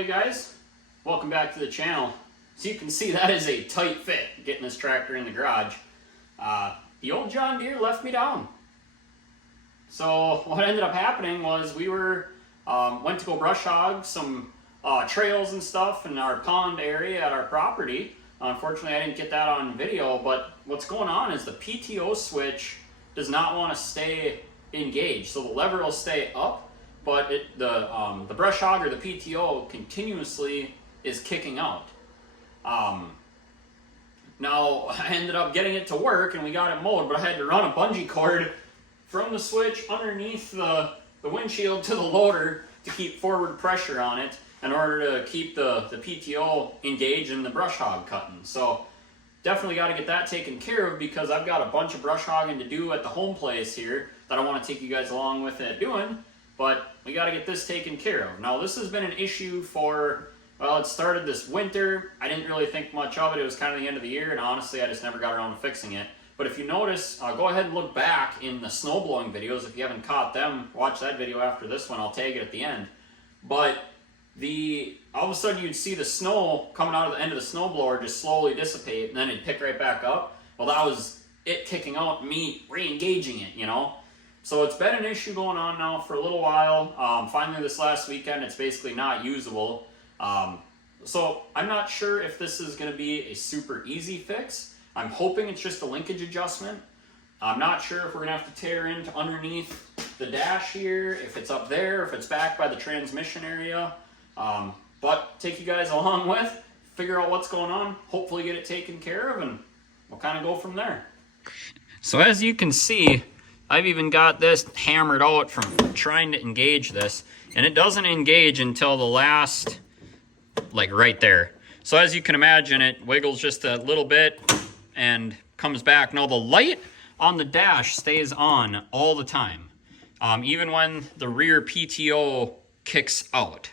Hey guys, welcome back to the channel. So you can see that is a tight fit getting this tractor in the garage. The old John Deere left me down. So what ended up happening was we went to go brush hog some trails and stuff in our pond area at our property. Unfortunately, I didn't get that on video, but what's going on is the PTO switch does not want to stay engaged. So the lever will stay up, but the brush hog or the PTO continuously is kicking out. Now I ended up getting it to work and we got it mowed, but I had to run a bungee cord from the switch underneath the windshield to the loader to keep forward pressure on it in order to keep the PTO engaged and the brush hog cutting. So definitely got to get that taken care of because I've got a bunch of brush hogging to do at the home place here that I want to take you guys along with it doing, but we got to get this taken care of. Now this has been an issue for, well, it started this winter. I didn't really think much of it. It was kind of the end of the year, and honestly I just never got around to fixing it. But if you notice, go ahead and look back in the snow blowing videos. If you haven't caught them, watch that video after this one. I'll tag it at the end. But all of a sudden you'd see the snow coming out of the end of the snow blower just slowly dissipate, and then it'd pick right back up. Well, that was it kicking out, me re-engaging it, you know. So it's been an issue going on now for a little while. Finally this last weekend it's basically not usable. So I'm not sure if this is going to be a super easy fix. I'm hoping it's just a linkage adjustment. I'm not sure if we're going to have to tear into underneath the dash here, if it's up there, if it's back by the transmission area. But take you guys along with, figure out what's going on, hopefully get it taken care of, and we'll kind of go from there. So as you can see, I've even got this hammered out from trying to engage this, and it doesn't engage until the last, like right there. So as you can imagine, it wiggles just a little bit and comes back. Now the light on the dash stays on all the time, even when the rear PTO kicks out,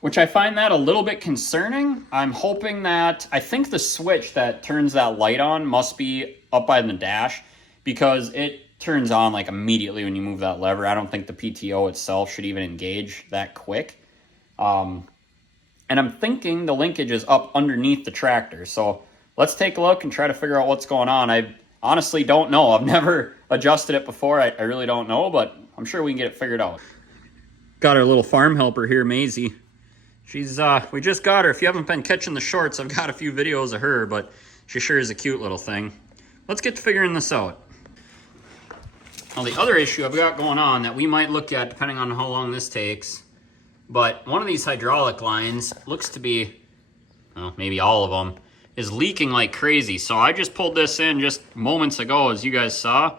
which I find that a little bit concerning. I'm hoping that, I think the switch that turns that light on must be up by the dash, because it turns on like immediately when you move that lever. I don't think the PTO itself should even engage that quick. And I'm thinking the linkage is up underneath the tractor. So let's take a look and try to figure out what's going on. I honestly don't know. I've never adjusted it before. I really don't know, but I'm sure we can get it figured out. Got our little farm helper here, Maisie. She's, we just got her. If you haven't been catching the shorts, I've got a few videos of her, but she sure is a cute little thing. Let's get to figuring this out. Now the other issue I've got going on that we might look at depending on how long this takes, but one of these hydraulic lines looks to be, well, maybe all of them, is leaking like crazy. So I just pulled this in just moments ago, as you guys saw,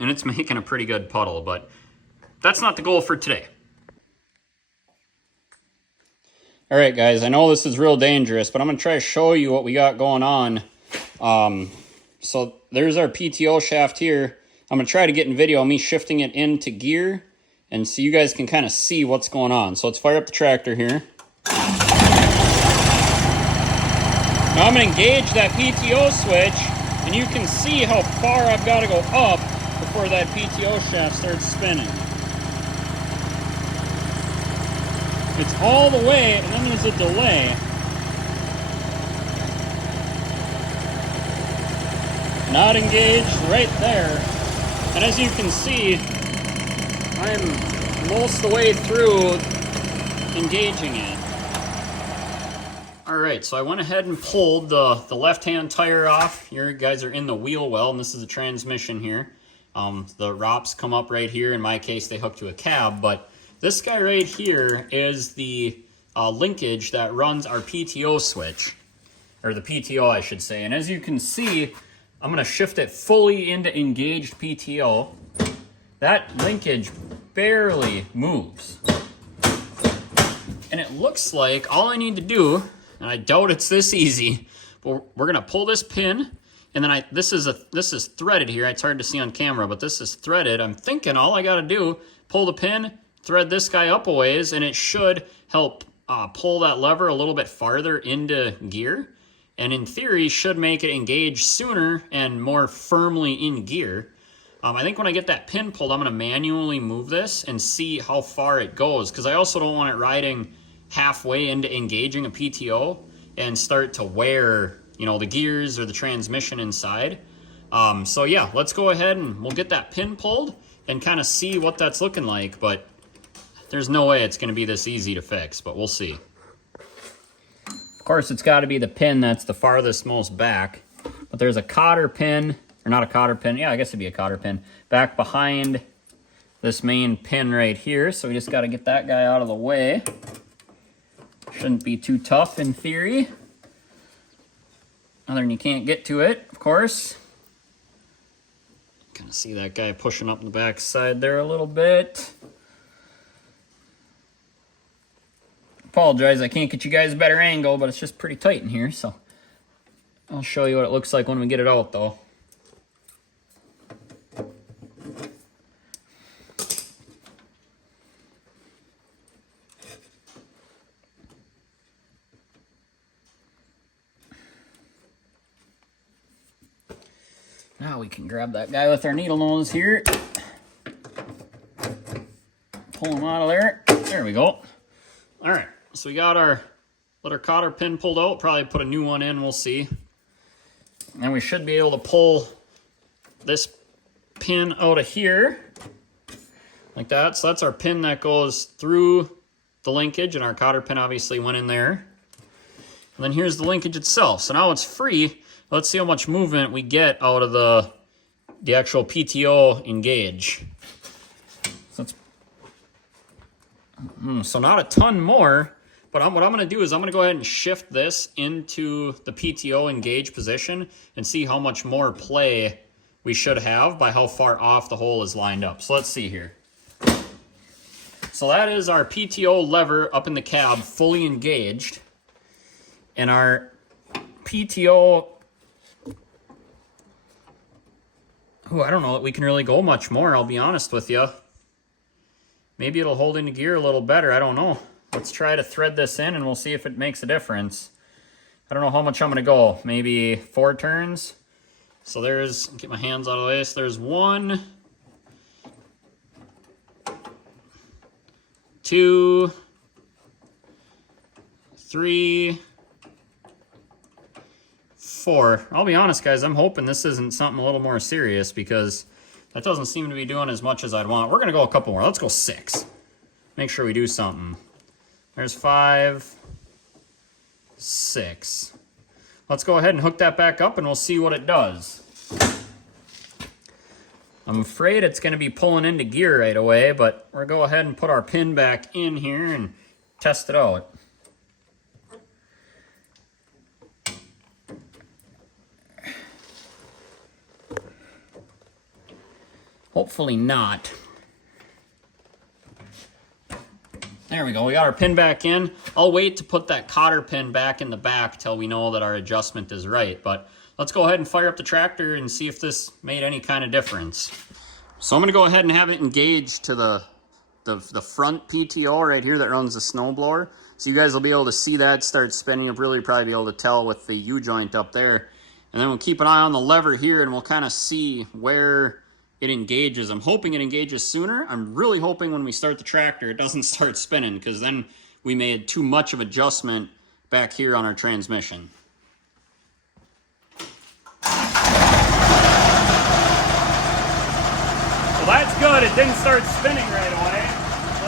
and it's making a pretty good puddle, but that's not the goal for today. All right, guys, I know this is real dangerous, but I'm going to try to show you what we got going on. So there's our PTO shaft here. I'm going to try to get in video me shifting it into gear, and so you guys can kind of see what's going on. So let's fire up the tractor here. Now I'm going to engage that PTO switch, and you can see how far I've got to go up before that PTO shaft starts spinning. It's all the way, and then there's a delay. Not engaged right there. And as you can see, I'm most of the way through engaging it. All right, so I went ahead and pulled the left-hand tire off. Here, guys are in the wheel well, and this is a transmission here. The ROPS come up right here. In my case, they hook to a cab, but this guy right here is the linkage that runs our PTO switch, or the PTO, I should say. And as you can see, I'm going to shift it fully into engaged PTO. That linkage barely moves. And it looks like all I need to do, and I doubt it's this easy, but we're going to pull this pin, and then this is threaded here. It's hard to see on camera, but this is threaded. I'm thinking all I got to do, pull the pin, thread this guy up a ways, and it should help pull that lever a little bit farther into gear, and in theory should make it engage sooner and more firmly in gear. I think when I get that pin pulled, I'm going to manually move this and see how far it goes, because I also don't want it riding halfway into engaging a PTO and start to wear, you know, the gears or the transmission inside. So yeah, let's go ahead and we'll get that pin pulled and kind of see what that's looking like, but there's no way it's going to be this easy to fix, but we'll see. Of course, it's got to be the pin that's the farthest most back, but there's a cotter pin, or not a cotter pin, yeah, I guess it'd be a cotter pin, back behind this main pin right here, so we just got to get that guy out of the way. Shouldn't be too tough in theory, other than you can't get to it, of course. Kind of see that guy pushing up the back side there a little bit. Apologize, I can't get you guys a better angle, but it's just pretty tight in here, so I'll show you what it looks like when we get it out though. Now we can grab that guy with our needle nose here. Pull him out of there. There we go. All right, so we got our little cotter pin pulled out. Probably put a new one in, we'll see. And we should be able to pull this pin out of here like that. So that's our pin that goes through the linkage, and our cotter pin obviously went in there. And then here's the linkage itself. So now it's free. Let's see how much movement we get out of the actual PTO engage. So not a ton more, but what I'm going to do is I'm going to go ahead and shift this into the PTO engage position and see how much more play we should have by how far off the hole is lined up. So let's see here. So that is our PTO lever up in the cab fully engaged, and our PTO, I don't know that we can really go much more, I'll be honest with you. Maybe it'll hold into gear a little better, I don't know. Let's try to thread this in and we'll see if it makes a difference. I don't know how much I'm going to go, maybe 4 turns. So there's, get my hands out of the way, so there's 1, 2, 3, 4. I'll be honest, guys, I'm hoping this isn't something a little more serious, because that doesn't seem to be doing as much as I'd want. We're going to go a couple more. Let's go 6. Make sure we do something. There's 5, 6. Let's go ahead and hook that back up and we'll see what it does. I'm afraid it's going to be pulling into gear right away, but we'll go ahead and put our pin back in here and test it out. Hopefully not. There we go, we got our pin back in. I'll wait to put that cotter pin back in the back till we know that our adjustment is right, but let's go ahead and fire up the tractor and see if this made any kind of difference. So I'm gonna go ahead and have it engaged to the front PTO right here that runs the snowblower. So you guys will be able to see that start spinning. You'll really probably be able to tell with the U-joint up there. And then we'll keep an eye on the lever here and we'll kind of see where it engages. I'm hoping it engages sooner. I'm really hoping when we start the tractor it doesn't start spinning, because then we made too much of adjustment back here on our transmission. So that's good. It didn't start spinning right away.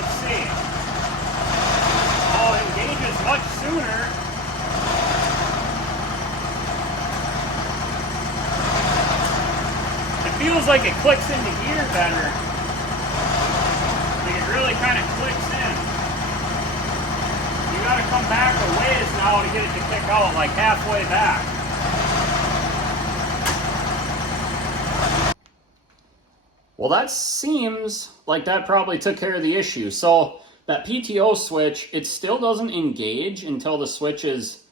Let's see. Oh, it engages much sooner. Feels like it clicks into gear better. Like it really kind of clicks in. You gotta come back a ways now to get it to kick out, like halfway back. Well, that seems like that probably took care of the issue. So that PTO switch, it still doesn't engage until the switch is,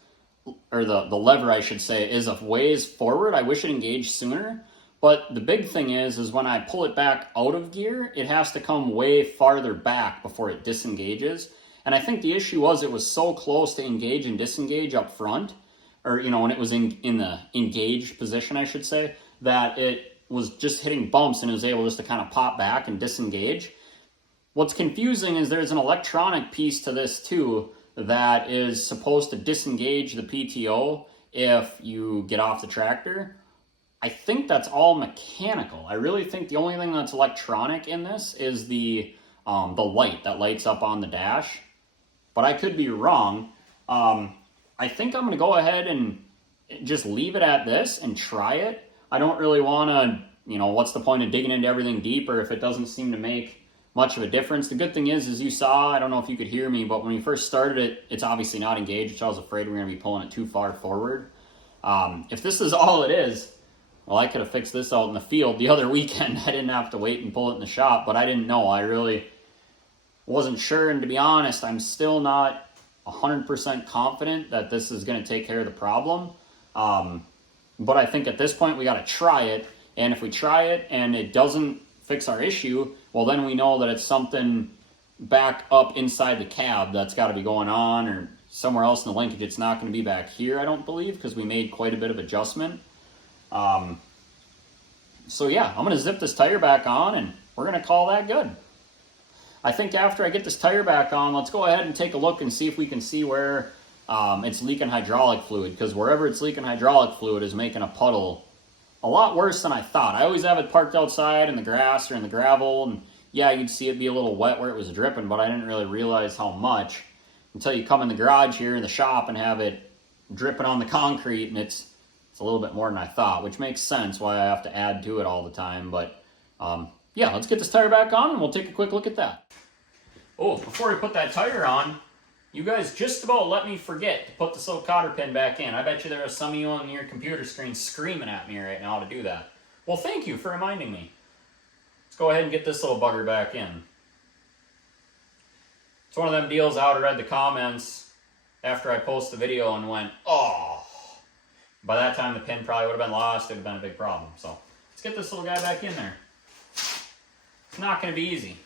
or the lever I should say, is a ways forward. I wish it engaged sooner. But the big thing is when I pull it back out of gear, it has to come way farther back before it disengages. And I think the issue was it was so close to engage and disengage up front, or, you know, when it was in the engaged position, I should say, that was just hitting bumps and it was able just to kind of pop back and disengage. What's confusing is there's an electronic piece to this too that is supposed to disengage the PTO if you get off the tractor. I think that's all mechanical. I really think the only thing that's electronic in this is the light that lights up on the dash. But I could be wrong. I think I'm going to go ahead and just leave it at this and try it. I don't really want to, what's the point of digging into everything deeper if it doesn't seem to make much of a difference. The good thing is, as you saw, I don't know if you could hear me, but when we first started it, it's obviously not engaged, which I was afraid we were going to be pulling it too far forward. If this is all it is, well, I could have fixed this out in the field the other weekend. I didn't have to wait and pull it in the shop, but I didn't know. I really wasn't sure, and to be honest, I'm still not 100% confident that this is going to take care of the problem. But I think at this point we got to try it, and if we try it and it doesn't fix our issue, well, then we know that it's something back up inside the cab that's got to be going on, or somewhere else in the linkage. It's not going to be back here, I don't believe, because we made quite a bit of adjustment. So yeah, I'm going to zip this tire back on and we're going to call that good. I think after I get this tire back on, let's go ahead and take a look and see if we can see where it's leaking hydraulic fluid, because wherever it's leaking hydraulic fluid is making a puddle a lot worse than I thought. I always have it parked outside in the grass or in the gravel, and yeah, you'd see it be a little wet where it was dripping, but I didn't really realize how much until you come in the garage here in the shop and have it dripping on the concrete, and it's a little bit more than I thought, which makes sense why I have to add to it all the time. But yeah, let's get this tire back on and we'll take a quick look at that. Oh, before we put that tire on, you guys just about let me forget to put this little cotter pin back in. I bet you there are some of you on your computer screen screaming at me right now to do that. Well, thank you for reminding me. Let's go ahead and get this little bugger back in. It's one of them deals I would have read the comments after I post the video and went, oh. By that time, the pin probably would have been lost. It would have been a big problem. So let's get this little guy back in there. It's not going to be easy.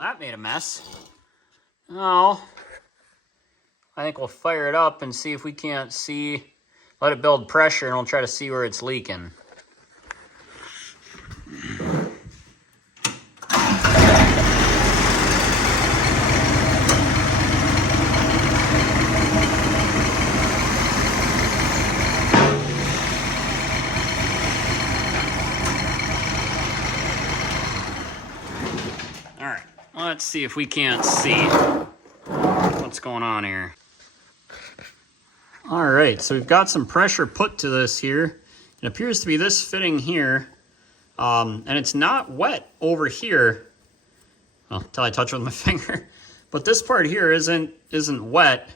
That made a mess. Now, I think we'll fire it up and see if we can't see, let it build pressure, and we'll try to see where it's leaking. Let's see if we can't see what's going on here. All right, so we've got some pressure put to this here. It appears to be this fitting here, and it's not wet over here. Well, until I touch it with my finger. But this part here isn't wet.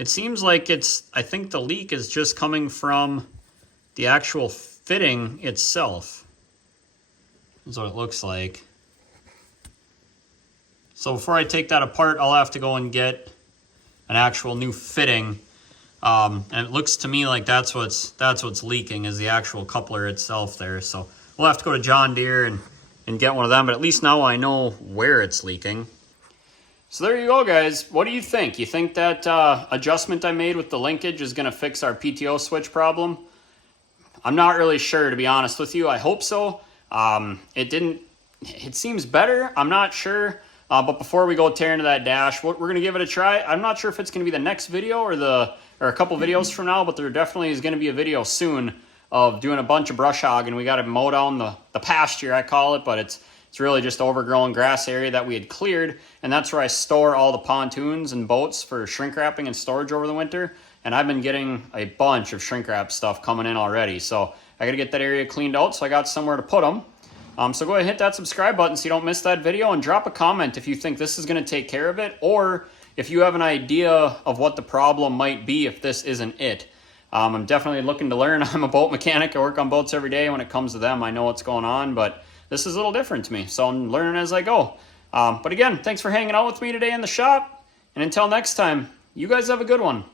It seems like I think the leak is just coming from the actual fitting itself. That's what it looks like. So before I take that apart, I'll have to go and get an actual new fitting. And it looks to me like that's what's leaking, is the actual coupler itself there. So we'll have to go to John Deere and get one of them, but at least now I know where it's leaking. So there you go, guys. What do you think? You think that adjustment I made with the linkage is going to fix our PTO switch problem? I'm not really sure, to be honest with you. I hope so. It seems better. I'm not sure. But before we go tear into that dash, we're going to give it a try. I'm not sure if it's going to be the next video or a couple videos from now, but there definitely is going to be a video soon of doing a bunch of brush hogging. We got to mow down the pasture, I call it, but it's really just overgrown grass area that we had cleared, and that's where I store all the pontoons and boats for shrink wrapping and storage over the winter. And I've been getting a bunch of shrink wrap stuff coming in already, so I got to get that area cleaned out so I got somewhere to put them. So go ahead and hit that subscribe button so you don't miss that video, and drop a comment if you think this is going to take care of it, or if you have an idea of what the problem might be if this isn't it. I'm definitely looking to learn. I'm a boat mechanic. I work on boats every day. When it comes to them, I know what's going on, but this is a little different to me, so I'm learning as I go. But again, thanks for hanging out with me today in the shop, And until next time, you guys have a good one.